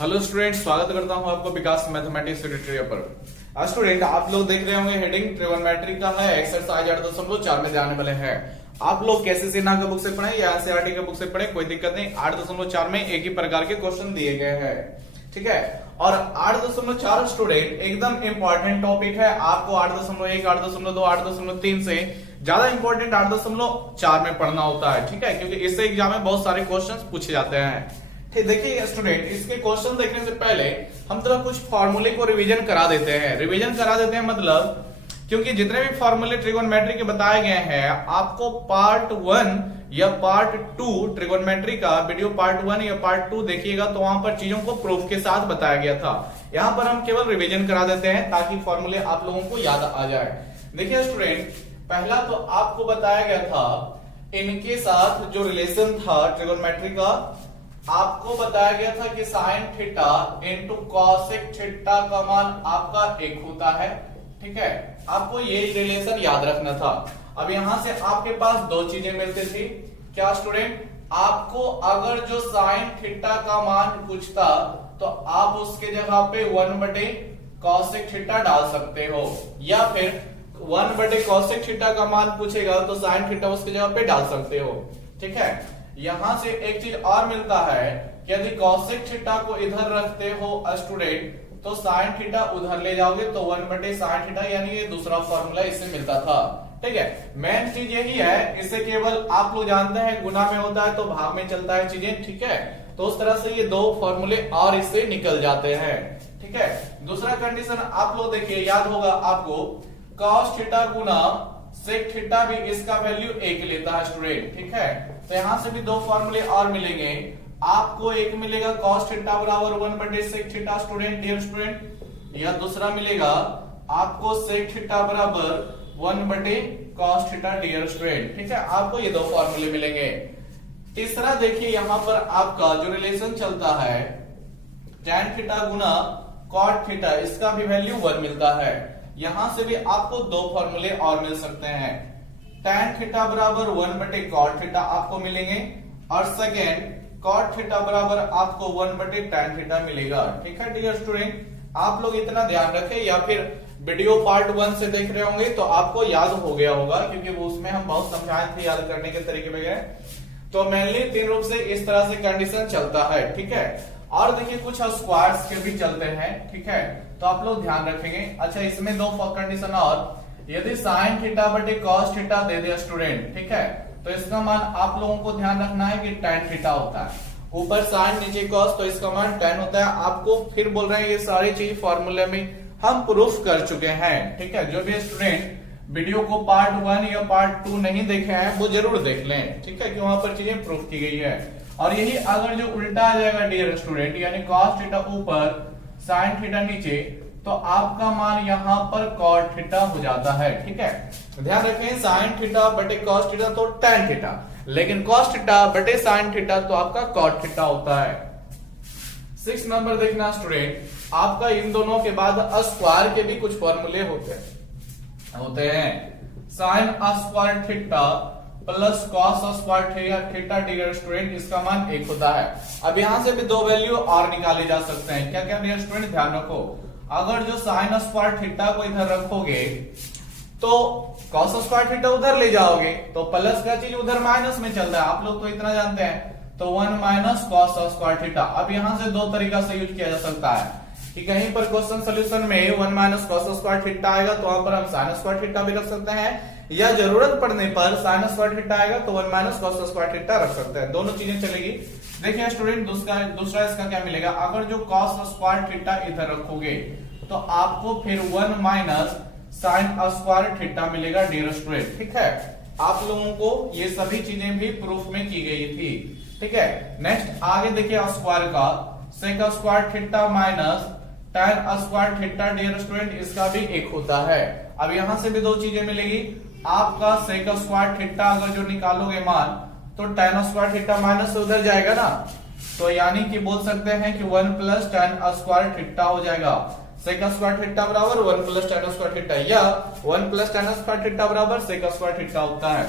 Hello student, स्वागत करता हूं आपको विकास मैथमेटिक्स ट्यूटोरियल पर। स्टूडेंट, आप लोग देख रहे होंगे हेडिंग ट्रिगोनोमेट्री का है, एक्सरसाइज 8.4 में जाने वाले हैं। आप लोग कैसे सिन्हा के बुक से पढ़े या एनसीईआरटी के बुक से पढ़े, कोई दिक्कत नहीं। 8.4 में एक ही प्रकार के क्वेश्चन दिए गए हैं, ठीक है। और 8.4 स्टूडेंट एकदम इंपॉर्टेंट टॉपिक है। आपको 8.1, 8.2, 8.3 से ज्यादा इंपॉर्टेंट 8.4 में पढ़ना होता है, ठीक है, क्योंकि इससे एग्जाम में बहुत सारे क्वेश्चन पूछे जाते हैं। ठीक, देखिए स्टूडेंट, इसके क्वेश्चन देखने से पहले हम थोड़ा कुछ फॉर्मूले को रिवीजन करा देते हैं। रिवीजन करा देते हैं मतलब, क्योंकि जितने भी फॉर्मूले ट्रिगोनोमेट्री के बताए गए हैं, आपको पार्ट 1 या पार्ट 2 ट्रिगोनोमेट्री का वीडियो पार्ट 1 या पार्ट 2 देखिएगा तो वहां पर चीजों को प्रूफ के साथ बताया गया था। यहाँ पर हम केवल रिवीजन करा देते हैं ताकि फॉर्मूले आप लोगों को याद आ जाए। देखिए स्टूडेंट, पहला तो आपको बताया गया था इनके साथ जो रिलेशन था ट्रिगोनोमेट्री का, आपको बताया गया था कि sine theta into cosec theta का मान आपका 1 होता है, ठीक है। आपको ये रिलेशन याद रखना था। अब यहां से आपके पास दो चीजें मिलती थी। क्या स्टूडेंट, आपको अगर जो साइन थीटा का मान पूछता तो आप उसके जगह पे 1/कॉसेक थीटा डाल सकते हो, या फिर 1/कॉसेक थीटा का मान पूछेगा तो साइन थीटा उसके जगह पे डाल सकते हो, ठीक है। यहां से एक चीज और मिलता है कि यदि कॉसेक थीटा को इधर रखते हो स्टूडेंट तो साइन थीटा उधर ले जाओगे तो 1/साइन थीटा, यानी ये दूसरा फॉर्मूला इससे मिलता था, ठीक है। मेन चीज यही है, इससे केवल आप लोग जानते हैं गुना में होता है तो भाग में चलता है चीजें, ठीक है। तो उस तरह से ये दो फॉर्मूले और इससे निकल जाते हैं, ठीक है। दूसरा कंडीशन आप लोग देखिए, याद होगा आपको, कॉस थीटा गुना सेक थीटा भी इसका वैल्यू 1 लेता है स्टूडेंट, ठीक है। तो यहां से भी दो फॉर्मूले और मिलेंगे आपको। एक मिलेगा कॉस थीटा बराबर 1/सेक थीटा स्टूडेंट, डियर स्टूडेंट, या दूसरा मिलेगा आपको सेक थीटा बराबर 1/कॉस थीटा, डियर स्टूडेंट, ठीक है। आपको ये दो फॉर्मूले मिलेंगे। तीसरा देखिए, यहां पर आपका जो रिलेशन चलता है tan थीटा गुना कॉट थीटा, इसका भी वैल्यू 1 मिलता है। यहां से भी आपको दो फॉर्मूले और मिल सकते हैं। tan थीटा बराबर 1/कॉट थीटा आपको मिलेंगे, और सेकेंड कॉट थीटा बराबर आपको 1/tan थीटा मिलेगा, ठीक है डियर स्टूडेंट। आप लोग इतना ध्यान रखें, या फिर वीडियो पार्ट 1 से देख रहे होंगे तो आपको याद हो गया होगा, क्योंकि वो उसमें हम बहुत समझाए थे याद करने के तरीके वगैरह। तो मेनली 3 रूप से इस तरह से कंडीशन चलता है, ठीक है। और देखिए कुछ स्क्वायर्स के भी चलते हैं, ठीक है, तो आप लोग ध्यान रखेंगे। अच्छा, इसमें दो कंडीशन और, यदि साइन थीटा बटे कॉस थीटा दे दिया स्टूडेंट, ठीक है, तो इसका मान आप लोगों को ध्यान रखना है कि tan थीटा होता है, ऊपर साइन नीचे कॉस, तो इसका मान tan होता है। आपको फिर बोल रहे हैं ये सारी चीज फॉर्मूले में हम प्रूफ कर चुके हैं, ठीक है। जो भी स्टूडेंट वीडियो को पार्ट 1 या पार्ट 2 नहीं देखे हैं वो जरूर देख लें, ठीक है, कि वहां पर चीजें प्रूफ की गई है। और यही अगर जो उल्टा आ जाएगा डियर स्टूडेंट, यानी कॉस थीटा ऊपर साइन थीटा नीचे, तो आपका मान यहाँ पर कॉट थीटा हो जाता है, ठीक है। ध्यान रखें, साइन थीटा बटे कॉस थीटा तो tan थीटा, लेकिन कॉस थीटा बटे साइन थीटा तो आपका कॉट थीटा होता है। 6 नंबर देखना स्टूडेंट, आपका इन दोनों के बाद स्क्वायर के भी कुछ फॉर्मूले होते हैं। Sine square theta plus cos square theta, dear student, इसका मान 1 होता है। अब यहां से भी दो वैल्यू और निकाले जा सकते हैं। क्या क्या डियर स्टूडेंट, ध्यान रखो, अगर जो साइन स्क्वायर थीटा को इधर रखोगे तो कॉस स्क्वायर थीटा उधर ले जाओगे तो प्लस का चीज उधर माइनस में चल रहा है, आप लोग तो इतना जानते हैं, तो 1 - कॉस स्क्वायर थीटा। अब यहां से दो तरीका से यूज किया जा सकता है कि कहीं पर क्वेश्चन सोल्यूशन में 1 - कॉस स्क्वायर थीटा आएगा तो वहां पर हम साइन स्क्वायर थीटा भी रख सकते हैं, या जरूरत पड़ने पर साइन स्क्वायर थीटा आएगा तो 1 - कॉस स्क्वायर थीटा रख सकते हैं, दोनों चीजें चलेगी। देखिए स्टूडेंट, दूसरा इसका क्या मिलेगा, अगर जो कॉस स्क्वायर थीटा इधर रखोगे तो आपको फिर 1 - साइन स्क्वायर थीटा मिलेगा, डियर स्टूडेंट, ठीक है। आप लोगों को ये सभी चीजें भी प्रूफ में की गई थी, ठीक है। नेक्स्ट आगे देखिए, स्क्वायर का sec square theta minus tan square theta, dear student, इसका भी 1 होता है। अब यहां से भी दो चीजें मिलेगी, आपका सेक स्क्वायर थीटा अगर जो निकालोगे मान तो tan स्क्वायर थीटा माइनस से उधर जाएगा ना, तो यानी कि बोल सकते हैं कि 1 + tan स्क्वायर थीटा हो जाएगा। सेक स्क्वायर थीटा बराबर 1 + tan स्क्वायर थीटा, या 1 + tan स्क्वायर थीटा बराबर सेक स्क्वायर थीटा होता है।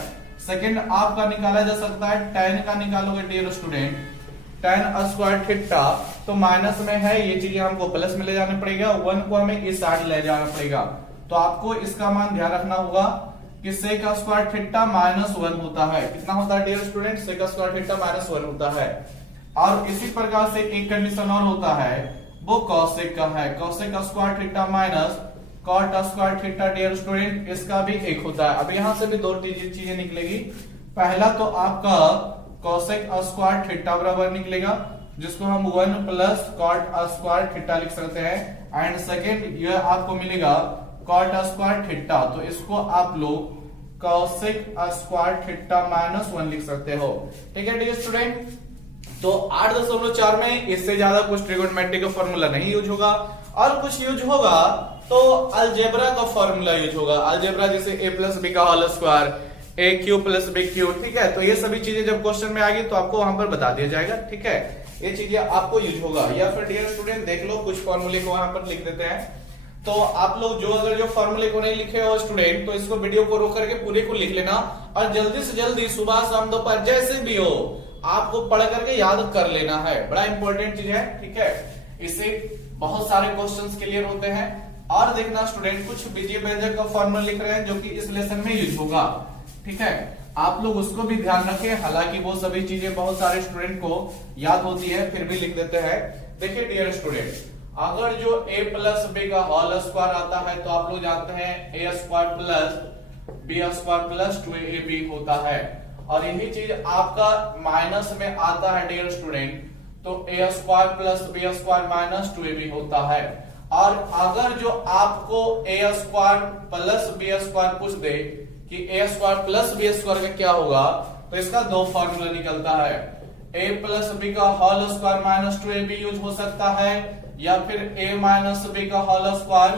सेकंड आपका निकाला जा सकता है, tan का निकालोगे dear student tan square theta, तो माइनस में है, ये चीजें हमको प्लस में ले जाना पड़ेगा, 1 को हमें इस साइड ले जाना पड़ेगा। तो आपको इसका मान ध्यान रखना होगा कि सेक स्क्वायर थीटा -1 होता है। कितना होता है dear student? Sec square theta -1 होता है। और इसी प्रकार से एक कंडीशन और होता है, वो कॉसेक का है। Cosec square theta minus cot square theta dear student, इसका भी एक होता है। अब यहां से भी दो चीजें निकलेगी। पहला तो आपका कॉसेक स्क्वायर थीटा बराबर निकलेगा, जिसको हम 1 प्लस कॉट स्क्वायर थीटा लिख सकते हैं। एंड सेकेंड ये आपको मिलेगा कॉट स्क्वायर थीटा, तो इसको आप लोग कॉसेक स्क्वायर थीटा -1 लिख सकते हो। ठीक है डियर स्टूडेंट, तो 8.4 में इससे ज्यादा कुछ ट्रिगोनोमेट्री का फॉर्मूला नहीं यूज होगा, और कुछ यूज होगा तो अलजेब्रा का फॉर्मूला यूज होगा। अलजेब्रा जैसे a प्लस बी का होल स्क्वायर, ए क्यू प्लस बी क्यू। ठीक है, तो ये सभी चीजें जब क्वेश्चन में आएगी तो आपको वहां पर बता दिया जाएगा। ठीक है, ये चीजें आपको यूज होगा। या फिर डियर स्टूडेंट देख लो, कुछ फॉर्मूले को वहां पर लिख देते हैं। तो आप लोग जो अगर जो फॉर्मूले को नहीं लिखे हो स्टूडेंट, तो इसको वीडियो को रोक करके पूरे को लिख लेना, और जल्दी से जल्दी सुबह शाम दोपहर जैसे भी हो आपको पढ़ करके याद कर लेना है। बड़ा इंपॉर्टेंट चीज है। ठीक है, इससे बहुत सारे क्वेश्चंस क्लियर होते हैं। और देखना स्टूडेंट, कुछ बीजीय व्यंजक का फॉर्मूला लिख रहे हैं जो कि इस लेसन में यूज होगा। ठीक है, आप लोग उसको भी ध्यान रखें। हालांकि वो सभी चीजें बहुत सारे स्टूडेंट को याद होती है, फिर भी लिख देते हैं। देखिए डियर स्टूडेंट, अगर जो a प्लस बी का होल स्क्वायर आता है तो आप लोग जानते हैं a square plus B square plus 2ab होता है। और यही चीज आपका माइनस में आता है डियर स्टूडेंट, तो a square plus B square minus 2ab होता है। और अगर जो आपको a square plus B square पूछ दे कि a square plus B square का क्या होगा, तो इसका दो फॉर्मूला निकलता है। a प्लस बी का whole square minus 2ab use हो सकता है, या फिर a माइनस बी का whole square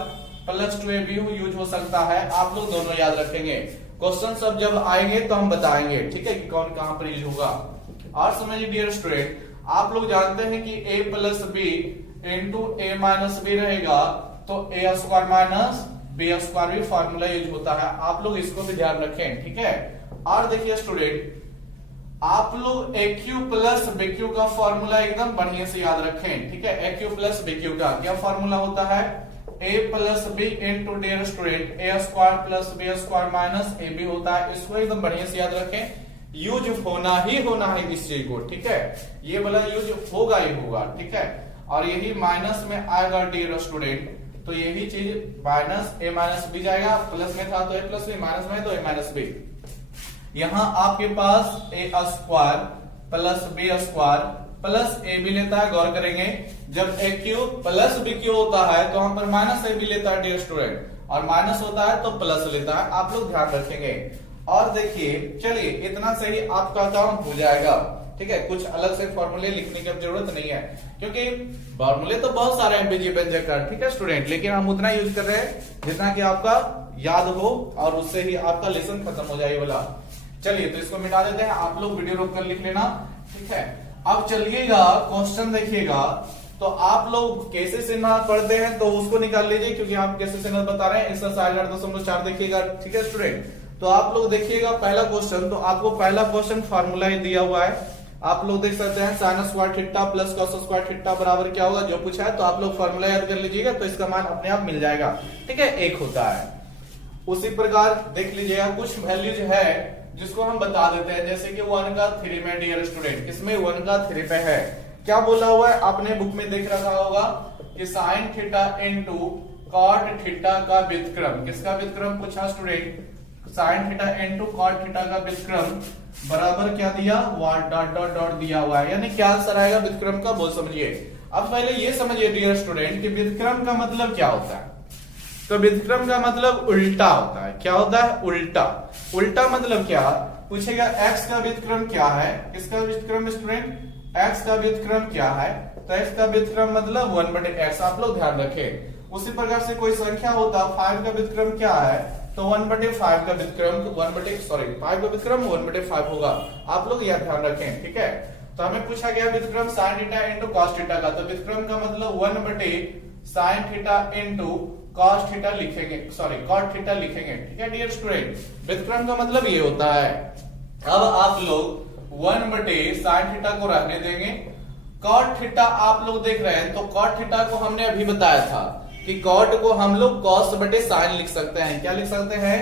plus 2ab use हो सकता है। आप लोग दोनों याद रखेंगे। क्वेश्चन सब जब आएंगे तो हम बताएंगे, ठीक है, कि कौन कहां पर यूज होगा। और समझिए डियर स्टूडेंट, आप लोग जानते हैं कि a plus b into a minus b रहेगा, तो a square minus b square भी फॉर्मूला यूज होता है। आप लोग इसको भी ध्यान रखें। ठीक है, और देखिए स्टूडेंट, आप लोग a Q plus B cube का फॉर्मूला एकदम बढ़िया से याद रखें। ठीक है, a Q plus B cube का क्या फॉर्मूला होता है? a plus b into dear student a square plus B square minus a b होता है। इसको एकदम बढ़िया से याद रखें, यूज होना है इस चीज को। ठीक है, ये वाला यूज होगा ही होगा। ठीक है, और यही माइनस में आएगा डियर स्टूडेंट, तो यही चीज माइनस ए माइनस बी जाएगा। प्लस में था तो ए प्लस बी, माइनस में तो ए माइनस बी। यहां आपके पास A square plus B square plus A B लेता है। गौर करेंगे, जब A Q plus B Q होता है तो वहां पर माइनस ए बी लेता है डियर स्टूडेंट, और माइनस होता है तो प्लस लेता है। आप लोग ध्यान रखेंगे। और देखिए, चलिए इतना से ही आपका काम हो जाएगा। ठीक है, कुछ अलग से फॉर्मूले लिखने की जरूरत नहीं है, क्योंकि फॉर्मूले तो बहुत सारे हैं बीजीय व्यंजक का। ठीक है स्टूडेंट, लेकिन हम उतना यूज कर रहे हैं जितना कि आपका याद हो, और उससे ही आपका लेसन खत्म हो जाए वाला। चलिए तो इसको मिटा देते हैं, आप लोग वीडियो रोक कर लिख लेना। ठीक है, अब चलिएगा क्वेश्चन देखिएगा। तो आप लोग कैसे से ना पढ़ते हैं तो उसको निकाल लीजिए, क्योंकि हम कैसे से ना बता रहे हैं। एक्सरसाइज 8.4 देखिएगा। ठीक है स्टूडेंट, तो आप लोग देखिएगा पहला क्वेश्चन। तो आपको पहला क्वेश्चन फॉर्मूला ही दिया हुआ है, आप लोग देख सकते हैं। Sine square theta plus cos square theta बराबर क्या होगा, जो पूछा है। तो आप लोग फॉर्मूला याद कर लीजिएगा, तो इसका मान अपने आप मिल जाएगा। ठीक है, एक होता है। उसी प्रकार देख लीजिएगा, कुछ वैल्यूज है जिसको हम बता देते हैं, जैसे कि 1 का 3 में डियर स्टूडेंट, किसमें 1 का 3 पे है। क्या बोला हुआ है, आपने बुक में देख रखा होगा कि sine theta into cot theta का व्युत्क्रम। किसका व्युत्क्रम पूछा student? Sine theta into cot theta का व्युत्क्रम बराबर क्या दिया, डॉट डॉट डॉट दिया हुआ है। यानी क्या आंसर आएगा व्युत्क्रम का, वो समझिए। अब पहले ये समझिए डियर स्टूडेंट कि व्युत्क्रम का मतलब क्या होता है। तो व्युत्क्रम का मतलब उल्टा होता है। क्या होता है? उल्टा। उल्टा मतलब क्या पूछेगा, x का व्युत्क्रम क्या है। किसका व्युत्क्रम स्टूडेंट? x का व्युत्क्रम क्या है। तो x का व्युत्क्रम मतलब 1/x। आप लोग ध्यान रखें। उसी प्रकार से कोई संख्या होता, 5 का व्युत्क्रम क्या है, तो 1/5 का व्युत्क्रम 5 का व्युत्क्रम 1/5 होगा। आप लोग यह ध्यान रखें। ठीक है, तो हमें पूछा गया व्युत्क्रम sin theta into cos theta का। तो व्युत्क्रम का मतलब 1/sin theta into cos theta लिखेंगे, cot थीटा लिखेंगे। ठीक है डियर स्टूडेंट, व्युत्क्रम का मतलब ये होता है। अब आप लोग 1/sin थीटा को रहने देंगे, कॉट थीटा आप लोग देख रहे हैं, तो कॉट थीटा को हमने अभी बताया था कि कॉट को हम लोग कॉस बटे साइन लिख सकते हैं। क्या लिख सकते हैं?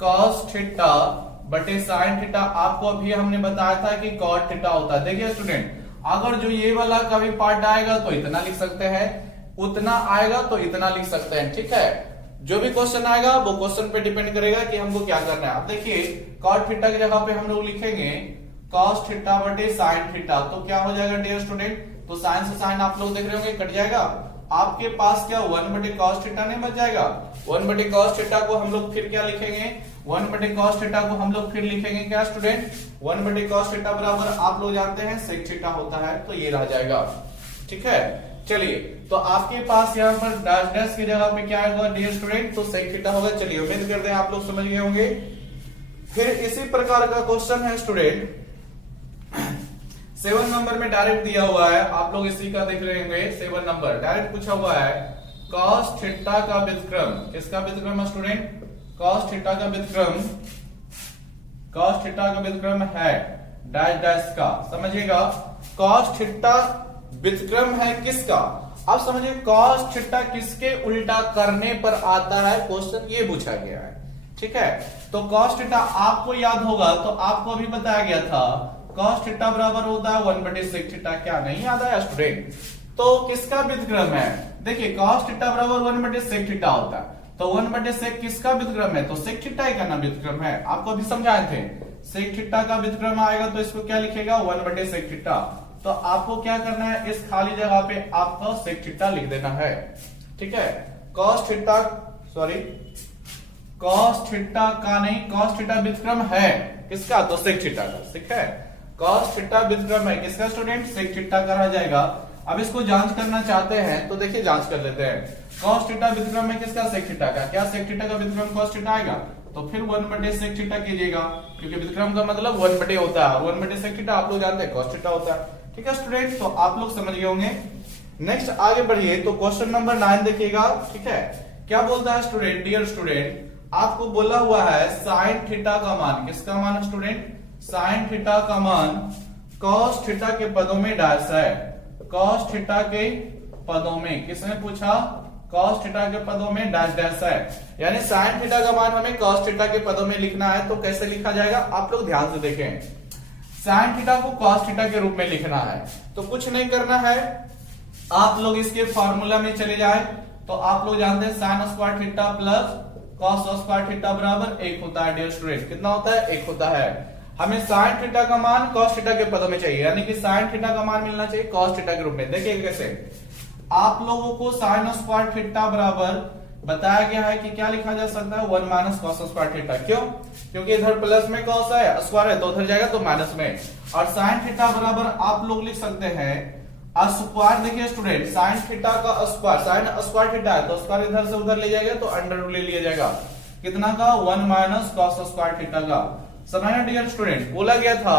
कॉस थीटा बटे साइन थीटा। आपको अभी हमने बताया था कि कॉट थीटा होता है। देखिए स्टूडेंट, अगर जो ये वाला का भी पार्ट आएगा तो इतना लिख सकते हैं, उतना आएगा तो इतना लिख सकते हैं। ठीक है, जो भी क्वेश्चन आएगा वो क्वेश्चन पे डिपेंड करेगा कि हमको क्या करना है। अब देखिए कॉट थीटा की जगह पे हम लोग लिखेंगे कॉस थीटा बटे साइन थीटा, तो क्या हो जाएगा डियर स्टूडेंट? तो साइन से साइन आप लोग देख रहे होंगे कट जाएगा। आपके पास क्या 1 बटे कॉस थीटा नहीं बच जाएगा? 1 बटे कॉस थीटा को हम लोग फिर क्या लिखेंगे? 1 बटे कॉस थीटा को हम लोग फिर लिखेंगे क्या स्टूडेंट? 1 बटे कॉस थीटा बराबर आप लोग जानते हैं सेक थीटा होता है, तो ये रह जाएगा। ठीक है, चलिए तो आपके पास यहाँ पर डैश डैश की जगह पे क्या होगा डियर स्टूडेंट? तो सेक थीटा होगा। चलिए उम्मीद करते हैं आप लोग समझ गए होंगे। फिर इसी प्रकार का क्वेश्चन है स्टूडेंट 7 नंबर में डायरेक्ट दिया हुआ है, आप लोग इसी का देख रहे होंगे। 7 नंबर डायरेक्ट पूछा हुआ है कॉस थीटा का व्युत्क्रम। किसका व्युत्क्रम है स्टूडेंट? कॉस थीटा का व्युत्क्रम। कॉस थीटा का व्युत्क्रम है डैश डैश का। समझिएगा, कॉस थीटा व्युत्क्रम है किसका? आप समझिए कॉस थीटा किसके उल्टा करने पर आता है, क्वेश्चन ये पूछा गया है। ठीक है, तो कॉस थीटा आपको याद होगा, तो आपको अभी बताया गया था कॉस थीटा बराबर होता है 1 बटे सेक थीटा। क्या नहीं याद आया स्टूडेंट? तो किसका व्युत्क्रम है? देखिए कॉस थीटा बराबर 1 बटे सेक थीटा होता है, तो 1 बटे सेक किसका व्युत्क्रम है? तो सेक थीटा का ना व्युत्क्रम है। आपको अभी समझाए थे सेक थीटा का व्युत्क्रम आएगा तो इसको क्या लिखेगा? 1 बटे सेक थीटा। तो आपको क्या करना है, इस खाली जगह पे आपको सेक थीटा लिख देना है। ठीक है, cos theta sorry cos theta का नहीं, कॉस थीटा व्युत्क्रम है किसका? तो सेक थीटा का। ठीक है, कॉस थीटा व्युत्क्रम है किसका स्टूडेंट? सेक थीटा का रह जाएगा। अब इसको जांच करना चाहते हैं तो देखिए जांच कर लेते हैं। कॉस थीटा व्युत्क्रम है किसका? सेक थीटा का। क्या सेक थीटा का व्युत्क्रम कॉस थीटा आएगा? तो फिर 1 बटे सेक थीटा कीजिएगा, क्योंकि व्युत्क्रम का मतलब 1 बटे होता है। 1 बटे सेक थीटा आप लोग जानते हैं कॉस थीटा होता है। ठीक है स्टूडेंट, तो आप लोग समझ गए होंगे। नेक्स्ट आगे बढ़िए, तो क्वेश्चन नंबर 9 देखिएगा। ठीक है, क्या बोलता है स्टूडेंट? डियर स्टूडेंट, आपको बोला हुआ है साइन थीटा का मान। किसका मान है स्टूडेंट? साइन थीटा का मान कॉस थीटा के पदों में डैश है। कॉस थीटा के पदों में, किसने पूछा? कॉस थीटा के पदों में डैश डैश है, यानी साइन थीटा का मान हमें कॉस थीटा के पदों में लिखना है। तो कैसे लिखा जाएगा आप लोग ध्यान से देखें। साइन थीटा को कॉस थीटा के रूप में लिखना है, तो कुछ नहीं करना है, आप लोग इसके फॉर्मूला में चले जाए। तो आप लोग जानते हैं sine square theta plus cos square theta बराबर 1 होता है। डियर स्टूडेंट, कितना होता है? 1 होता है। हमें साइन थीटा का मान कॉस थीटा के पदों में चाहिए, यानी कि साइन थीटा का मान मिलना चाहिए कॉस थीटा के रूप में। देखिए कैसे, आप लोगों को साइन स्क्वायर थीटा बराबर बताया गया है कि क्या लिखा जा सकता है? 1 माइनस कॉस स्क्वायर थीटा। क्यों? क्योंकि इधर प्लस में कॉस है, स्क्वायर है, तो उधर जाएगा तो माइनस में। और साइन थीटा बराबर आप लोग लिख सकते हैं स्क्वायर। देखिए स्टूडेंट, साइन थीटा का स्क्वायर, साइन स्क्वायर थीटा है तो स्क्वायर इधर से उधर ले जाएगा तो अंडर रूट ले लिया जाएगा। कितना का? 1 माइनस कॉस स्क्वायर थीटा का। समझना डियर स्टूडेंट, बोला गया था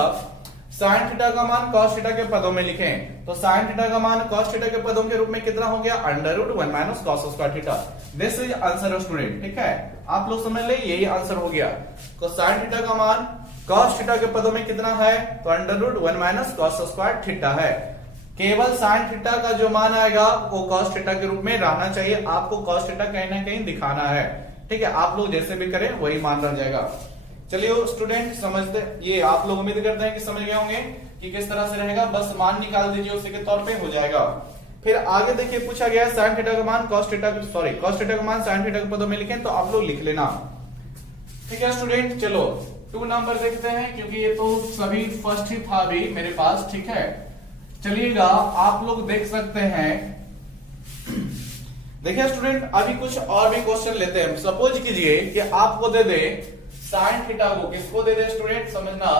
साइन थीटा का मान कॉस थीटा के पदों में लिखें, तो साइन थीटा का मान कॉस थीटा के पदों के रूप में कितना हो गया? अंडर रूट 1 माइनस cos square theta. This is answer student. ठीक है, आप लोग समझ ले, यही आंसर हो गया। तो साइन थीटा का मान कॉस थीटा के पदों में कितना है? तो अंडर रूट 1 माइनस कॉस स्क्वायर थीटा है। केवल साइन थीटा का जो मान आएगा वो कॉस थीटा के रूप में रहना चाहिए। आपको कॉस थीटा कहीं ना कहीं दिखाना है। ठीक है, आप लोग जैसे भी करें वही मान रह जाएगा। चलिए स्टूडेंट समझते, ये आप लोग उम्मीद करते हैं कि समझ गए होंगे कि किस तरह से रहेगा। बस मान निकाल दीजिए, उसी के तौर पे हो जाएगा। फिर आगे देखिए पूछा गया साइन थीटा का मान कॉस थीटा का मान साइन थीटा के पदों में लिखें, तो आप लोग लिख लेना। ठीक है स्टूडेंट, चलो 2 नंबर देखते हैं, क्योंकि ये तो सभी फर्स्ट ही था अभी मेरे पास। ठीक है, चलिएगा आप लोग देख सकते हैं। देखिए स्टूडेंट, अभी कुछ और भी क्वेश्चन लेते हैं। सपोज कीजिए कि आपको दे दे साइन थीटा को, किसको दे दे स्टूडेंट समझना,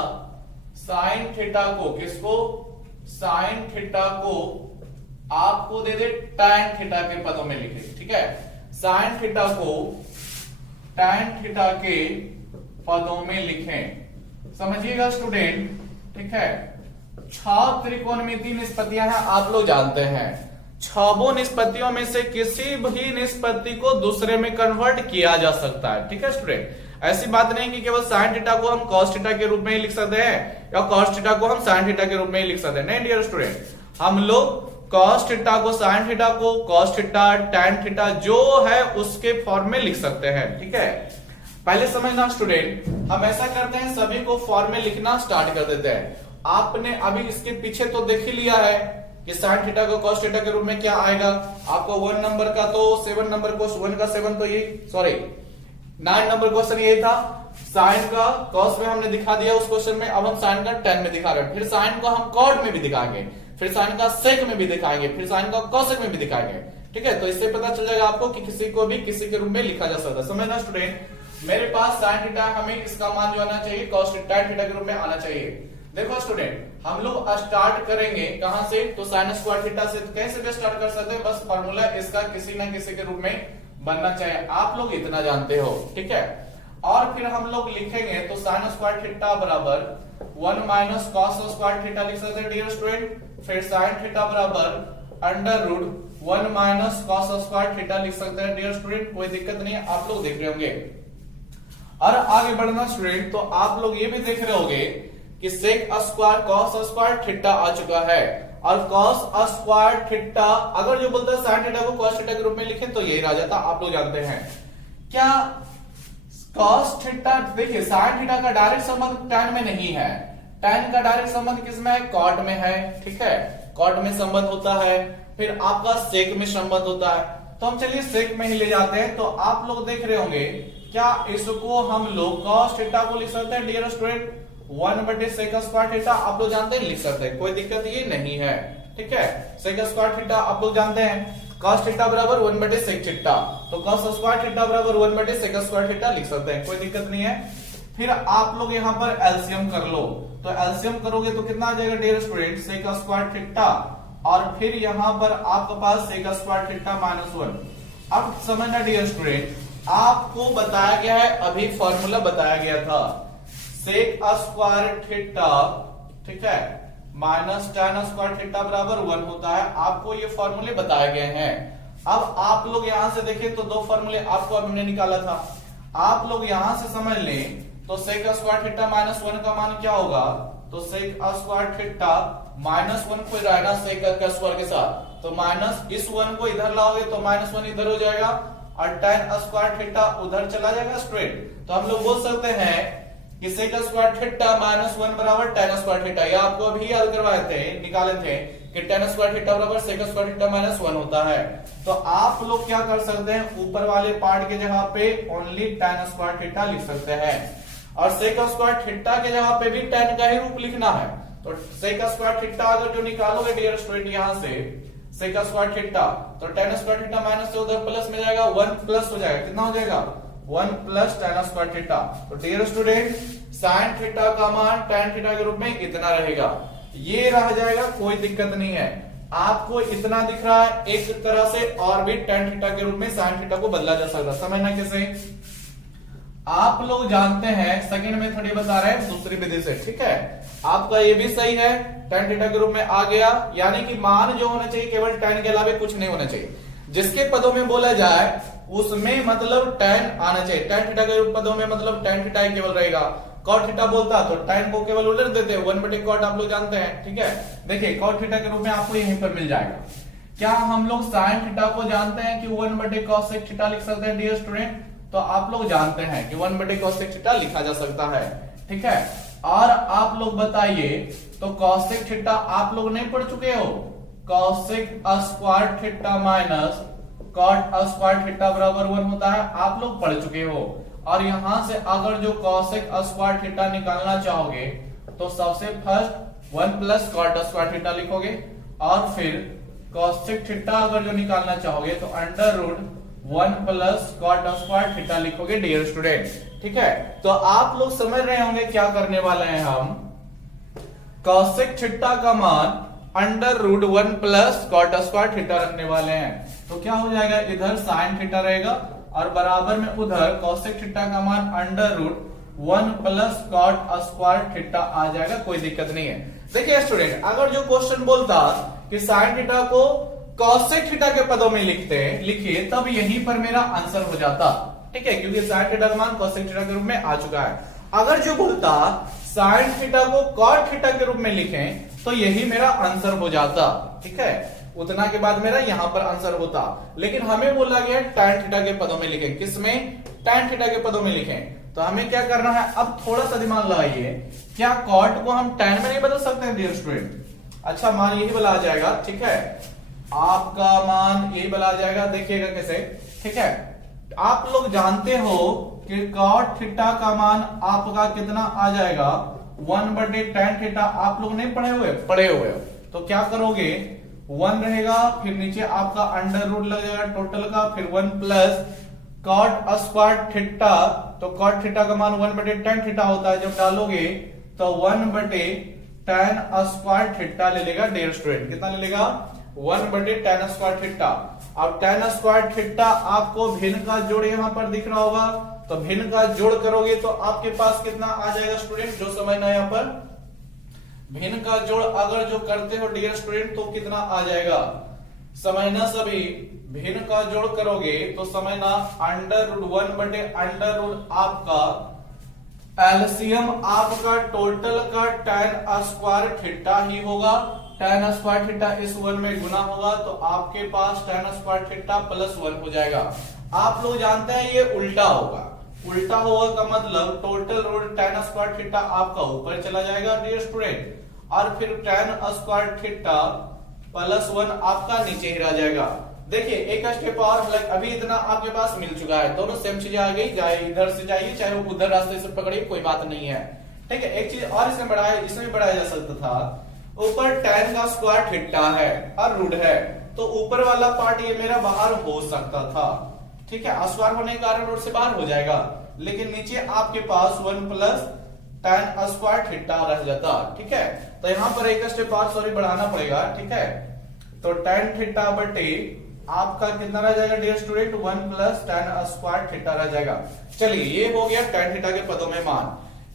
साइन थीटा को, किसको? साइन थीटा को आपको दे दे टैन थीटा के पदों में लिखे। ठीक है, साइन थीटा को टैन थीटा के पदों में लिखें। समझिएगा स्टूडेंट। ठीक है, 6 त्रिकोणमितीय निष्पत्तियां हैं, आप लोग जानते हैं। 6 निष्पत्तियों में से किसी भी निष्पत्ति को दूसरे में कन्वर्ट किया जा सकता है। ठीक है स्टूडेंट, ऐसी बात नहीं कि केवल साइन थीटा को हम कॉस थीटा के रूप में ही लिख सकते हैं या कॉस थीटा को हम साइन थीटा के रूप में ही लिख सकते हैं। नहीं डियर स्टूडेंट, हम लोग cos थीटा को, sin थीटा को, cos थीटा, tan थीटा जो है उसके फॉर्म में लिख सकते हैं। ठीक है, पहले समझना स्टूडेंट, हम ऐसा करते हैं सभी को फॉर्म में लिखना स्टार्ट कर देते हैं। आपने अभी इसके पीछे तो देख ही लिया है कि sin थीटा को cos थीटा के रूप में क्या आएगा। आपको 1 नंबर का तो 7 नंबर को 1 का 7 तो ये 9 नंबर क्वेश्चन यही था। साइन का cos में हमने दिखा दिया उस क्वेश्चन में, अब हम साइन का tan में दिखा रहे हैं। फिर साइन को हम कॉट में भी दिखाएंगे, फिर साइन का सेक में भी दिखाएंगे, फिर साइन का कॉसेक में भी दिखाएंगे। ठीक है, तो इससे पता चल जाएगा आपको कि किसी को भी किसी के रूप में लिखा जा सकता है। समझना स्टूडेंट, मेरे पास साइन थीटा, हमें इसका मान जो आना चाहिए cos थीटा के रूप में आना चाहिए। देखो स्टूडेंट, हम लोग स्टार्ट करेंगे कहां से, तो साइन स्क्वायर थीटा से। कैसे भी स्टार्ट कर सकते हैं, बस फार्मूला इसका किसी ना किसी के रूप में बनना चाहिए, आप लोग इतना जानते हो। ठीक है, और फिर हम लोग लिखेंगे तो साइन स्क्वायर थीटा बराबर 1 माइनस कॉस स्क्वायर थीटा लिख सकते हैं डियर स्टूडेंट। फिर साइन थीटा बराबर अंडर रूट 1 माइनस कॉस स्क्वायर थीटा लिख सकते हैं डियर स्टूडेंट, कोई दिक्कत नहीं है, आप लोग देख रहे होंगे। और आगे बढ़ना स्टूडेंट, तो आप लोग ये भी देख रहे होंगे कि sec square cos square theta आ चुका है, और कॉस स्क्वायर थीटा अगर जो बोलता है साइन थीटा को कॉस थीटा के रूप में लिखें तो यही रह जाता, आप लोग जानते हैं क्या। कॉस थीटा, देखिए साइन थीटा का डायरेक्ट संबंध tan में नहीं है, tan का डायरेक्ट संबंध किसमें है, कॉट में है। ठीक है, कॉट में संबंध होता है, फिर आपका सेक में संबंध होता है। तो हम चलिए सेक में ही ले जाते हैं। तो आप लोग देख रहे होंगे क्या इसको हम लोग cos थीटा को लिख सकते हैं dear student 1 sec square theta, आप लोग जानते हैं लिख सकते हैं, कोई दिक्कत ये नहीं है। ठीक है, सेक स्क्वायर थीटा आप लोग जानते हैं, cos थीटा बराबर 1 सेक थीटा, तो cos स्क्वायर थीटा बराबर 1 सेक स्क्वायर थीटा लिख सकते हैं, कोई दिक्कत नहीं है। फिर आप लोग यहाँ पर एलसीएम कर लो, तो एलसीएम करोगे तो कितना आ जाएगा dear student, sec square theta, और फिर यहाँ पर आपके पास सेक स्क्वायर थीटा -1। अब समझना डियर स्टूडेंट, आपको बताया गया है, अभी फॉर्मूला बताया गया था, सेक स्क्वायर थीटा, ठीक है, माइनस tan स्क्वायर थीटा बराबर 1 होता है। आपको ये फॉर्मूले बताए गए हैं। अब आप लोग यहां से देखें तो दो फॉर्मूले आपको हमने निकाला था, आप लोग यहां से समझ लें तो सेक स्क्वायर थीटा -1 का मान क्या होगा, तो सेक स्क्वायर थीटा -1 को रहना सेक का स्क्वायर के साथ, तो माइनस इस 1 को इधर लाओगे तो -1 इधर हो जाएगा, और tan स्क्वायर थीटा उधर चला जाएगा स्ट्रेट। तो हम लोग बोल सकते हैं कि सेक स्क्वायर थीटा -1 बराबर tan स्क्वायर थीटा, ये आपको अभी याद करवाए थे, निकाले थे कि tan स्क्वायर थीटा बराबर सेक स्क्वायर थीटा -1 होता है। तो आप लोग क्या कर सकते हैं, ऊपर वाले पार्ट के जगह पे ओनली tan स्क्वायर थीटा लिख सकते हैं, और सेक स्क्वायर थीटा के जगह पे भी tan का ही रूप लिखना है। तो सेक स्क्वायर थीटा अगर जो निकालोगे डियर स्टूडेंट यहां से सेक स्क्वायर थीटा, तो tan स्क्वायर थीटा माइनस से उधर प्लस में जाएगा, 1 प्लस हो जाएगा, कितना हो जाएगा 1 प्लस tan स्क्वायर थीटा। तो डियर स्टूडेंट साइन थीटा का मान tan थीटा के रूप में इतना रहेगा, ये रह जाएगा, कोई दिक्कत नहीं है। आपको इतना दिख रहा है, एक तरह से और भी tan थीटा के रूप में साइन थीटा को बदला जा सकता है। समझना कैसे, आप लोग जानते हैं सेकंड मेथड ये बता रहे हैं दूसरी विधि से। ठीक है, आपका ये भी सही है, tan थीटा के रूप में आ गया, यानी कि मान जो होना चाहिए केवल tan के अलावा कुछ नहीं होना चाहिए। जिसके पदों में बोला जाए उसमें मतलब tan आना चाहिए, tan थीटा के पदों में मतलब tan थीटा ही केवल रहेगा। cot थीटा बोलता तो tan को केवल उलट देते हैं, 1/cot आप लोग जानते हैं। ठीक है, देखिए cot थीटा के रूप में आपको यहीं पर मिल जाएगा। क्या हम लोग sin थीटा को जानते हैं कि 1/cos थीटा लिख सकते हैं डियर स्टूडेंट, तो आप लोग जानते हैं कि 1/cos थीटा लिखा जा सकता है। ठीक है, और आप लोग बताइए तो cosec थीटा आप लोग नहीं पढ़ चुके हो, cosec square theta minus cot square theta बराबर 1 होता है, आप लोग पढ़ चुके हो। और यहां से अगर जो cosec स्क्वायर थीटा निकालना चाहोगे तो सबसे first 1 plus cot square theta लिखोगे, और फिर cosec थीटा अगर जो निकालना चाहोगे तो under root 1 plus cot square theta लिखोगे डियर स्टूडेंट। ठीक है, तो आप लोग समझ रहे होंगे क्या करने वाले हैं हम, cosec थीटा का मान under root 1 plus cot square theta रखने वाले हैं। तो क्या हो जाएगा, इधर sin थीटा रहेगा और बराबर में उधर cosec थीटा का मान under root 1 plus cot square theta आ जाएगा, कोई दिक्कत नहीं है। देखिए स्टूडेंट, अगर जो क्वेश्चन बोलता कि sin थीटा को cosec थीटा के पदों में लिखिए, तब यहीं पर मेरा आंसर हो जाता। ठीक है, क्योंकि sin थीटा का मान cosec थीटा के रूप में आ चुका है। अगर जो बोलता sin थीटा को cot थीटा के रूप में लिखें, तो यही मेरा आंसर हो जाता, ठीक है। उतना के बाद मेरा यहां पर आंसर होता, लेकिन हमें बोला गया tan थीटा के पदों में लिखें। किसमें? tan थीटा के पदों में लिखें। तो हमें क्या करना है, अब थोड़ा सा दिमाग लगाइए, क्या cot को हम tan में नहीं बदल सकते हैं डियर स्टूडेंट? अच्छा, मान यही वाला आ जाएगा, ठीक है, आपका मान यही वाला आ जाएगा, देखिएगा कैसे, ठीक है। आप लोग जानते हो कि cot थीटा का मान आपका कितना आ जाएगा, 1/tan थीटा। आप लोग नहीं पढ़े हुए? पढ़े हुए हो। तो क्या करोगे, 1 रहेगा, फिर नीचे आपका अंडर रूट लग जाएगा टोटल का, फिर 1 प्लस cot स्क्वायर थीटा। तो cot थीटा का मान 1/tan थीटा होता है, जब डालोगे तो 1/tan स्क्वायर थीटा ले लेगा डियर स्टूडेंट। कितना ले लेगा? 1/tan square theta. अब tan स्क्वायर थीटा आपको भिन्न का जोड़ यहां पर दिख रहा होगा, तो भिन्न का जोड़ करोगे तो आपके पास कितना आ जाएगा स्टूडेंट, जो समझना यहां पर भिन्न का जोड़ अगर जो करते हो डियर स्टूडेंट, तो कितना आ जाएगा समझना। सभी भिन्न का जोड़ करोगे तो समझना √1/√, आपका एलसीएम आपका टोटल का tan स्क्वायर थीटा ही होगा। tan स्क्वायर थीटा इस 1 में गुना होगा, तो आपके पास tan स्क्वायर थीटा +1 हो जाएगा। आप लोग जानते हैं ये उल्टा होगा। उल्टा होगा का मतलब total root tan square theta आपका ऊपर चला जाएगा डियर स्टूडेंट, और फिर tan स्क्वायर थीटा +1 आपका नीचे ही रह जाएगा। देखिए एक स्टेप और, अभी इतना आपके पास मिल चुका है, दोनों सेम चीजें आ गई, चाहे इधर से जाइए चाहे उधर रास्ते से पकड़िए, कोई बात नहीं है, ठीक है। एक चीज और इसमें बढ़ाया जा सकता था, ऊपर tan का स्क्वायर थीटा है और रूट है, तो ऊपर वाला पार्ट ये मेरा बाहर हो सकता था, ठीक है, स्क्वायर होने के कारण रूट से बाहर हो जाएगा, लेकिन नीचे आपके पास 1 प्लस tan स्क्वायर थीटा रह जाता, ठीक है। तो यहां पर एक स्टेप और बढ़ाना पड़ेगा, ठीक है। तो tan थीटा बटे आपका कितना रह जाएगा dear student, 1 plus tan square theta रह जाएगा। चलिए ये हो गया tan थीटा के पदों में मान,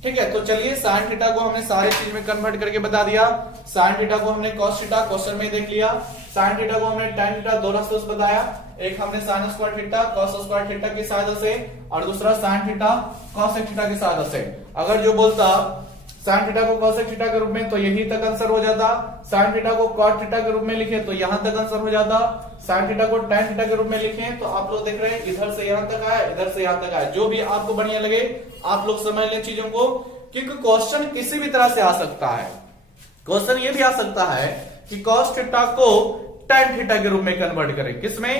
ठीक है। तो चलिए sin थीटा को हमने सारी चीज में कन्वर्ट करके बता दिया। sin थीटा को हमने cos थीटा क्वेश्चन में देख लिया, sin थीटा को हमने tan थीटा दो रास्तों से बताया, एक हमने sin square theta cos square theta की सहायता से, और दूसरा sin थीटा cos थीटा की सहायता से। अगर जो बोलता sin थीटा को cos थीटा के रूप में, तो यही तक आंसर हो जाता। sin थीटा को cot थीटा के रूप में लिखे तो यहां तक आंसर हो जाता। sin थीटा को tan थीटा के रूप में लिखे तो आप लोग देख रहे हैं इधर से यहां तक आया, इधर से यहां तक आया। जो भी आपको बढ़िया लगे आप लोग समझ लें चीजों को, क्योंकि क्वेश्चन किसी भी तरह से आ सकता है। क्वेश्चन ये भी आ सकता है कि cos थीटा को tan थीटा के रूप में कन्वर्ट करें, किसमें?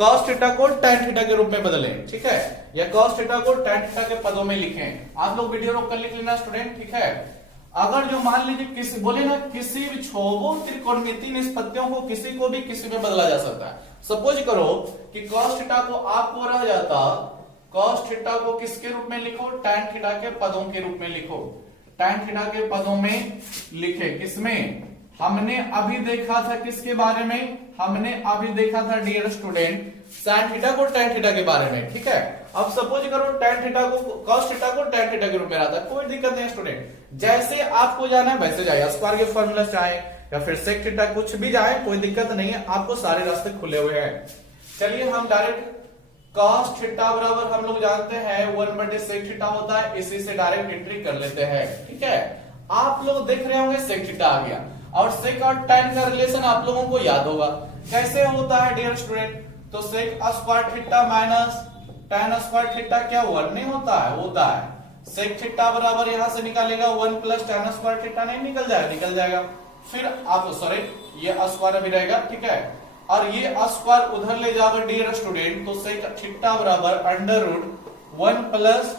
cos थीटा को tan थीटा के रूप में बदलें, ठीक है, या cos थीटा को tan थीटा के पदों में लिखें। आप लोग वीडियो रोक कर लिख लेना स्टूडेंट, ठीक है। अगर जो मान लीजिए किसी बोले ना, किसी भी छोबो त्रिकोणमितीय निष्पत्तियों को किसी को भी किसी में बदला जा सकता है। सपोज करो कि cos थीटा को आपको रह जाता, cos थीटा को किसके रूप में लिखो, tan थीटा के पदों के रूप में लिखो, tan थीटा के पदों में लिखे। किसमें? हमने अभी देखा था किसके बारे में, हमने अभी देखा था डियर स्टूडेंट sin थीटा को tan थीटा के बारे में, ठीक है। अब सपोज करो tan थीटा को cos थीटा को tan थीटा के रूप में रहता है, कोई दिक्कत नहीं स्टूडेंट, जैसे आपको जाना है वैसे जाए, स्क्वायर के फॉर्मूला चाहे या फिर sec थीटा कुछ भी जाए, कोई दिक्कत नहीं है, आपको सारे रास्ते खुले हुए हैं। चलिए हम डायरेक्ट cos थीटा बराबर हम लोग जानते हैं 1/sec थीटा होता है, इसी से डायरेक्ट एंट्री कर लेते हैं, ठीक है। आप लोग देख रहे होंगे sec थीटा आ गया, और sec और tan का रिलेशन आप लोगों को याद होगा, कैसे होता है डियर स्टूडेंट? तो sec square theta minus tan square theta क्या 1 नहीं होता है? होता है। sec थीटा बराबर यहां से निकालेगा 1 प्लस tan स्क्वायर थीटा, नहीं निकल जाएगा। फिर आप सॉरी ये स्क्वायर अभी रहेगा, ठीक है, और ये स्क्वायर उधर ले जाओगे डियर स्टूडेंट, तो sec थीटा बराबर √1 प्लस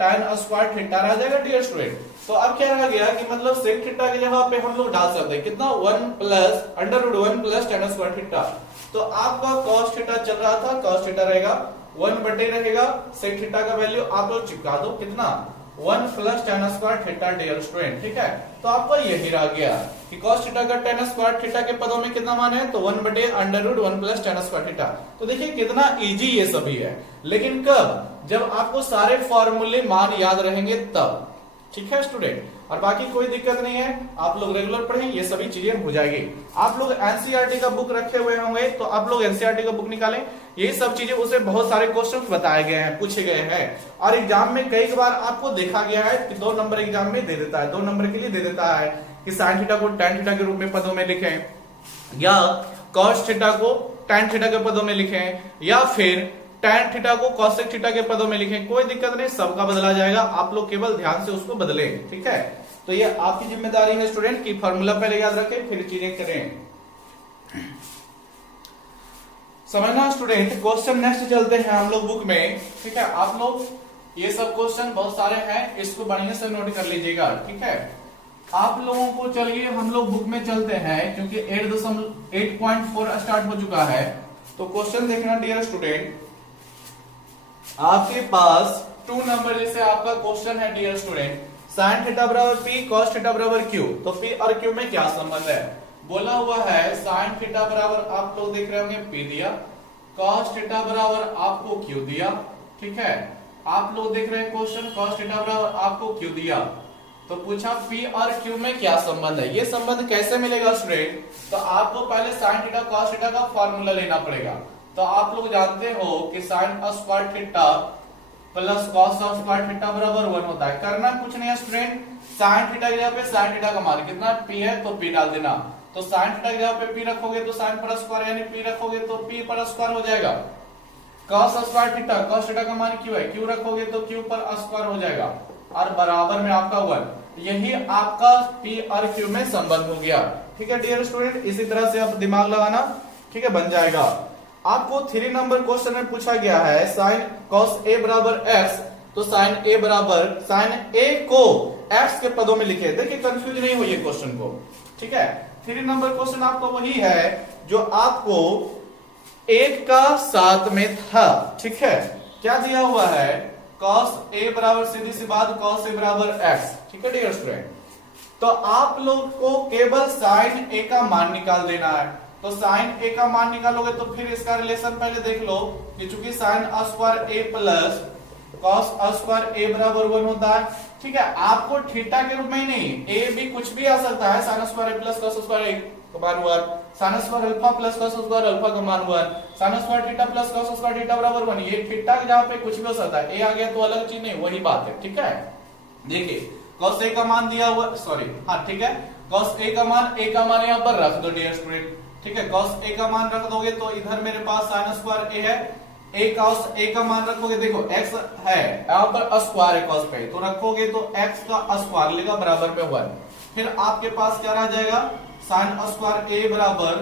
tan स्क्वायर थीटा रह जाएगा डियर स्टूडेंट। तो अब क्या रह गया कि मतलब sec थीटा की जगह पे हम लोग डाल सकते हैं कितना, 1 plus √1 plus tan square theta. तो आपका cos थीटा चल रहा था, cos थीटा रहेगा 1 बटे रहेगा sec थीटा का वैल्यू आप लोग चिपका दो, कितना 1 plus tan square theta dear student, ठीक है। तो आपको यही रह गया कि cos थीटा का tan स्क्वायर थीटा के पदों में कितना मान है, तो 1 बटे √1 प्लस tan स्क्वायर थीटा। तो देखिए कितना इजी ये सभी है, लेकिन कब? जब आपको सारे फॉर्मूले मान याद रहेंगे तब, ठीक है स्टूडेंट। और बाकी कोई दिक्कत नहीं है, आप लोग रेगुलर पढ़ें, ये सभी चीजें हो जाएगी। आप लोग एनसीईआरटी का बुक रखे हुए होंगे तो आप लोग एनसीईआरटी का बुक निकालें, ये सब चीजें उसे बहुत सारे क्वेश्चन बताए गए हैं, पूछे गए हैं, और एग्जाम में कई बार आपको देखा गया है कि 2 नंबर एग्जाम में दे देता है, 2 नंबर के लिए दे देता है कि साइन थीटा को tan थीटा के रूप में पदों में लिखें, या cos थीटा को tan थीटा के पदों में लिखें, या फिर tan थीटा को cosec थीटा के पदों में लिखें, कोई दिक्कत नहीं, सबका बदला जाएगा, आप लोग केवल ध्यान से उसको बदलें। ठीक है, तो ये आपकी जिम्मेदारी है स्टूडेंट की फॉर्मूला पहले याद रखें फिर चीजें करें। समझना स्टूडेंट। क्वेश्चन नेक्स्ट चलते हैं हम लोग बुक में। ठीक है, आप लोग ये सब क्वेश्चन बहुत सारे हैं, इसको बढ़िया से नोट कर लीजिएगा। ठीक है, आप लोगों को चलिए हम लोग बुक में चलते हैं, क्योंकि 8.4 स्टार्ट हो चुका है। तो क्वेश्चन देखना डियर स्टूडेंट, आपके पास 2 नंबर जैसे आपका क्वेश्चन है डियर स्टूडेंट, साइन थीटा बराबर पी, कॉस थीटा बराबर क्यू। तो पी और क्यू में क्या संबंध है? बोला हुआ है साइन थीटा बराबर आप लोग देख रहे होंगे पी दिया, कॉस थीटा बराबर आपको क्यू दिया। ठीक है, आप लोग देख रहे हैं क्वेश्चन, कॉस थीटा बराबर आपको क्यू दिया। तो पूछा पी और क्यू में क्या संबंध है, ये संबंध कैसे मिलेगा स्टूडेंट? तो आपको पहले साइन थीटा कॉस थीटा का फॉर्मूला लेना पड़ेगा। तो आप लोग जानते हो कि sign square theta plus cos square theta बराबर 1 होता है। करना कुछ नहीं है स्टूडेंट, साइन थीटा की जगह पे साइन थीटा का मान कितना पी है तो पी डाल देना। तो साइन थीटा की जगह पे पी रखोगे तो साइन पर स्क्वायर, यानी पी रखोगे तो पी पर स्क्वायर हो जाएगा। Cos square theta, cos theta का मान क्यू है, क्यू रखोगे तो क्यू पर स्क्वायर हो जाएगा, और बराबर में आपका 1। यही आपका पी और क्यू में संबंध हो गया। ठीक है डियर स्टूडेंट, इसी तरह से आप दिमाग लगाना। ठीक है, बन जाएगा। आपको 3 नंबर क्वेश्चन में पूछा गया है साइन कॉस ए बराबर एक्स, तो साइन ए बराबर साइन ए को एक्स के पदों में लिखे। देखिए कंफ्यूज नहीं होइए क्वेश्चन को। ठीक है, 3 नंबर क्वेश्चन आपको वही है जो आपको 1 का 7 में था। ठीक है, क्या दिया हुआ है? कॉस ए बराबर सीधी सी बात कॉस ए बराबर एक्स। ठीक है डियर स्टूडेंट, तो आप लोग को केवल साइन ए का मान निकाल देना है। तो साइन ए का मान निकालोगे तो फिर इसका रिलेशन पहले देख लो कि चूंकि साइन स्क्वायर ए प्लस कॉस स्क्वायर ए बराबर 1 होता है। ठीक है, आपको थीटा के रूप में ही नहीं, ए भी कुछ भी आ सकता है, साइन स्क्वायर ए प्लस कॉस स्क्वायर ए का मान 1, sine square alpha plus cos square alpha का मान 1, sign square theta plus cos square theta बराबर 1। ये थीटा के जहां पे कुछ भी हो सकता है, ए आ गया तो अलग चीज नहीं, वही बात है। ठीक है, देखिए कॉस ए का मान दिया हुआ, सॉरी हाँ ठीक है, कॉस ए का मान यहाँ पर रख दो डियर स्टूडेंट। ठीक है, कॉस ए का मान रख दोगे तो इधर मेरे पास साइन स्क्वायर ए है, ए कॉस ए का मान रखोगे, देखो x है यहाँ पर स्क्वायर है कॉस पे, तो रखोगे तो x का स्क्वायर लेगा बराबर में 1। फिर आपके पास क्या रह जाएगा? साइन स्क्वायर ए बराबर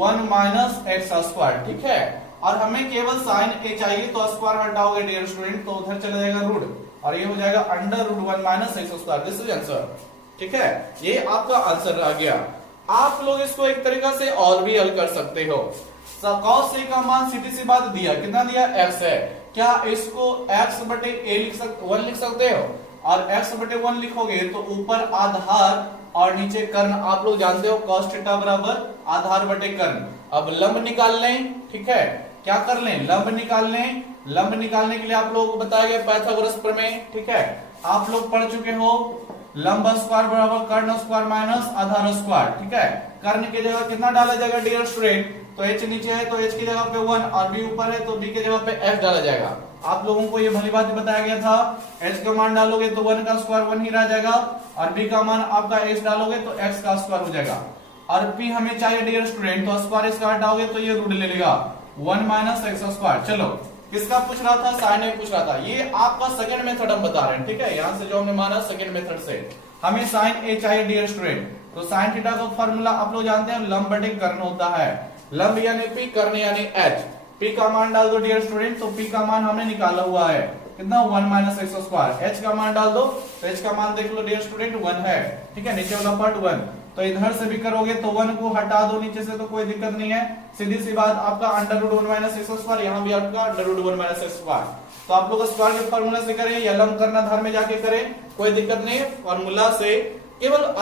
1 माइनस एक्स स्क्वायर। ठीक है, और हमें केवल साइन ए चाहिए तो स्क्वायर हटाओगे डियर स्टूडेंट तो उधर चला जाएगा रूट, और ये हो जाएगा under root 1 minus x square. This is answer. ठीक है, ये आपका आंसर आ गया। आप लोग इसको एक तरीका से और भी हल कर सकते हो। कॉस ए का मान सीधी सी बात दिया, कितना दिया? x है। क्या इसको x बटे a लिख सकते 1 लिख सकते हो? और x बटे 1 लिखोगे तो ऊपर आधार और नीचे कर्ण, आप लोग जानते हो cos थीटा बराबर आधार बटे कर्ण। अब लंब निकाल लें। ठीक है, क्या कर लें? लंब निकाल लें। लंब निकालने के लिए आप लोगों को बताया गया पाइथागोरस प्रमेय। ठीक है, आप लोग पढ़ चुके हो, लंब स्क्वायर बराबर कर्ण स्क्वायर माइनस आधार स्क्वायर। ठीक है, कर्ण की जगह कितना डाला जाएगा डियर स्टूडेंट? तो h नीचे है तो h की जगह पे 1, और b ऊपर है तो b की जगह पे f डाला जाएगा। आप लोगों को ये भली बात बताया गया था, h का मान डालोगे तो 1 का स्क्वायर 1 ही रह जाएगा, और b का मान आपका x डालोगे तो x का स्क्वायर हो जाएगा। और p हमें चाहिए डियर स्टूडेंट, तो स्क्वायर इसका हटाओगे तो ये रूट ले लेगा 1 माइनस एक्स स्क्वायर। चलो, किसका पूछ रहा था? साइन ए पूछ रहा था। ये आपका सेकंड मेथड हम बता रहे हैं। ठीक है, यहां से जो हमने माना सेकंड मेथड से हमें साइन ए चाहिए डियर स्टूडेंट। तो साइन थीटा का फॉर्मूला आप लोग जानते हैं, लंब बटे कर्ण होता है। लंब यानी पी, कर्ण यानी एच। पी का मान डाल दो डियर स्टूडेंट, तो पी का मान हमने निकाला हुआ है कितना? 1 माइनस एक्स स्क्वायर। एच का मान डाल दो, तो एच का मान देख लो डियर स्टूडेंट 1 है। ठीक है, नीचे वाला पार्ट 1, तो इधर से भी करोगे तो 1 को हटा दो नीचे से तो कोई दिक्कत नहीं है। सीधी सी बात आपका under root 1 minus x square, यहाँ भी आपका under root 1 minus x square. तो आप लोग स्क्वायर के फॉर्मूला से करें या लंब करना आधार में जाके करें, कोई दिक्कत नहीं है। फॉर्मूला से केवल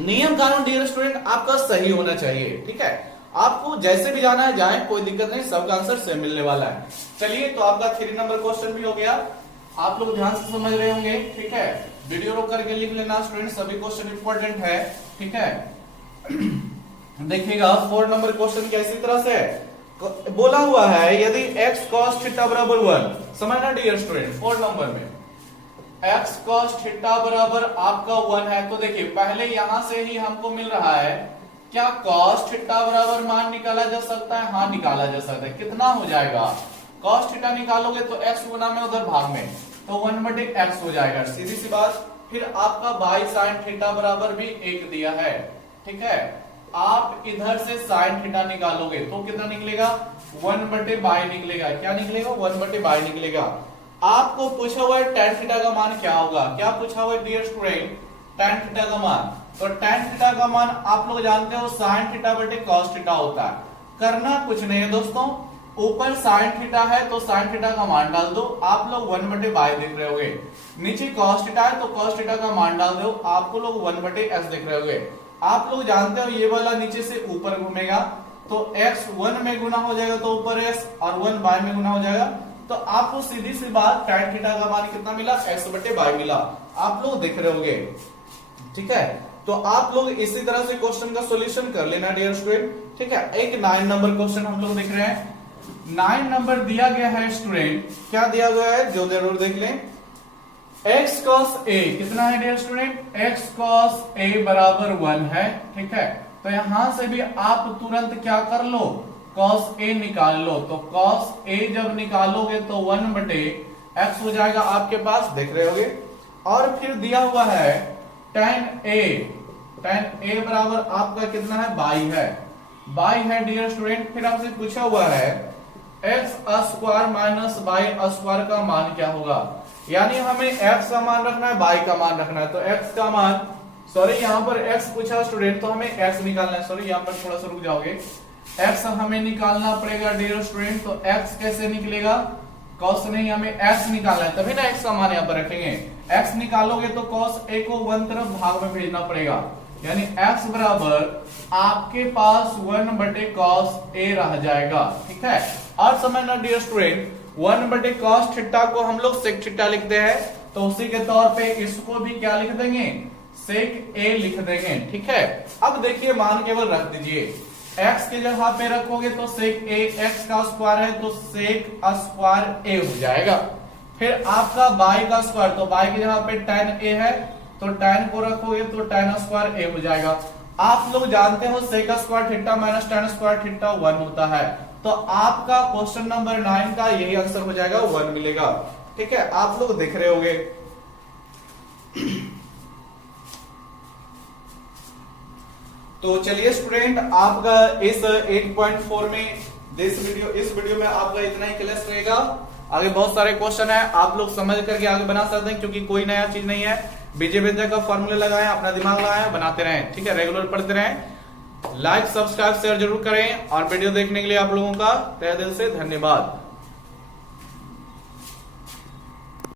नियम कानून डियर स्टूडेंट आपका सही होना चाहिए। ठीक है, आपको जैसे भी जाना है जाए, कोई दिक्कत नहीं, सबका आंसर सेम मिलने वाला है। चलिए, तो आपका 3 नंबर क्वेश्चन भी हो गया। आप लोग ध्यान से समझ रहे होंगे। ठीक है, वीडियो रोक करके लिख लेना स्टूडेंट, सभी क्वेश्चन इंपॉर्टेंट है। ठीक है, देखिएगा 4 नंबर क्वेश्चन कैसी तरह से बोला हुआ है, यदि x cos थीटा बराबर 1, समझना डियर स्टूडेंट, 4 नंबर में एक्स कॉस थीटा बराबर आपका 1 है। तो देखिए पहले यहां से ही हमको मिल रहा है, क्या कॉस थीटा बराबर मान निकाला जा सकता है? हाँ निकाला जा सकता है। कितना हो जाएगा? कॉस थीटा निकालोगे तो एक्स गुना में उधर भाग में, तो 1/x हो जाएगा, सीधी सी बात। फिर आपका बाई साइन थीटा बराबर भी 1 दिया है, ठीक है। आप इधर से साइन थीटा निकालोगे तो कितना निकलेगा? 1/बाई निकलेगा। क्या निकलेगा? 1/बाई निकलेगा। आपको पूछा हुआ है tan थीटा का मान क्या होगा? क्या पूछा हुआ है डियर स्टूडेंट? tan थीटा का मान। तो tan थीटा का मान आप लोग जानते हो sin थीटा बटे cos थीटा होता है। करना कुछ नहीं है दोस्तों, ऊपर sin थीटा है तो sin थीटा का मान डाल दो, आप लोग 1/बाई देख रहे होगे। नीचे cos थीटा है तो cos थीटा का मान डाल दो, आपको लोग 1/s देख रहे होगे। आप लोग जानते हो ये वाला नीचे से ऊपर घूमेगा, तो x 1 में गुना हो जाएगा तो ऊपर s, और 1 बाई में गुना हो जाएगा। तो आपको सीधी सी बात tan थीटा का मान कितना मिला? x/बाई मिला। आप लोग देख रहे होगे, ठीक है। तो आप लोग इसी तरह से क्वेश्चन का सॉल्यूशन कर लेना डियर स्टूडेंट, ठीक है। एक 9 नंबर क्वेश्चन हम लोग देख रहे हैं। 9 नंबर दिया गया है स्टूडेंट, क्या दिया गया है जो जरूर देख लें। x cos a कितना है dear student? x cos a बराबर 1 है, ठीक है। तो यहां से भी आप तुरंत क्या कर लो? cos a निकाल लो। तो cos a जब निकालोगे तो 1/x हो जाएगा आपके पास, देख रहे होगे। और फिर दिया हुआ है tan a बराबर आपका कितना है? बाई है, बाई है डियर स्टूडेंट। फिर आपसे पूछा हुआ है x² माइनस बाई स्क्वायर का मान क्या होगा? यानी हमें x का मान रखना है, बाई का मान रखना है। तो x का मान, सॉरी यहाँ पर x पूछा स्टूडेंट तो हमें x निकालना है। सॉरी यहाँ पर थोड़ा सा रुक जाओगे, x हमें निकालना पड़ेगा डियर स्टूडेंट। तो x कैसे निकलेगा? cos नहीं, हमें x निकालना है, तभी ना x का मान यहाँ पर रखेंगे। x निकालोगे तो cos a को 1 तरफ भाग में भेजना पड़ेगा, यानी x बराबर आपके पास 1/cos a रह जाएगा, ठीक है। और समझना डियर स्टूडेंट, 1/cos थीटा को हम लोग sec थीटा लिखते हैं, तो उसी के तौर पे इसको भी क्या लिख देंगे? sec a लिख देंगे, ठीक है। अब देखिए मान केवल रख दीजिए, x के जगह पे रखोगे तो sec a, x का स्क्वायर है तो sec स्क्वायर a हो जाएगा। फिर आपका बाई का स्क्वायर, तो बाई की जगह पे tan a है तो tan को रखोगे तो tan स्क्वायर a हो जाएगा। आप लोग जानते हो sec square theta minus tan square theta 1 होता है। तो आपका क्वेश्चन नंबर 9 का यही आंसर हो जाएगा, 1 मिलेगा, ठीक है। आप लोग देख रहे होगे। तो चलिए स्टूडेंट, आपका इस 8.4 में इस वीडियो में आपका इतना ही क्लास रहेगा। आगे बहुत सारे क्वेश्चन है, आप लोग समझ करके आगे बना सकते हैं, क्योंकि कोई नया चीज नहीं है। बीजे व्यंजक का फॉर्मूला लगाएं, अपना दिमाग लगाएं, बनाते रहें, ठीक है। रेगुलर पढ़ते रहें। लाइक सब्सक्राइब शेयर जरूर करें, और वीडियो देखने के लिए आप लोगों का तहे दिल से धन्यवाद।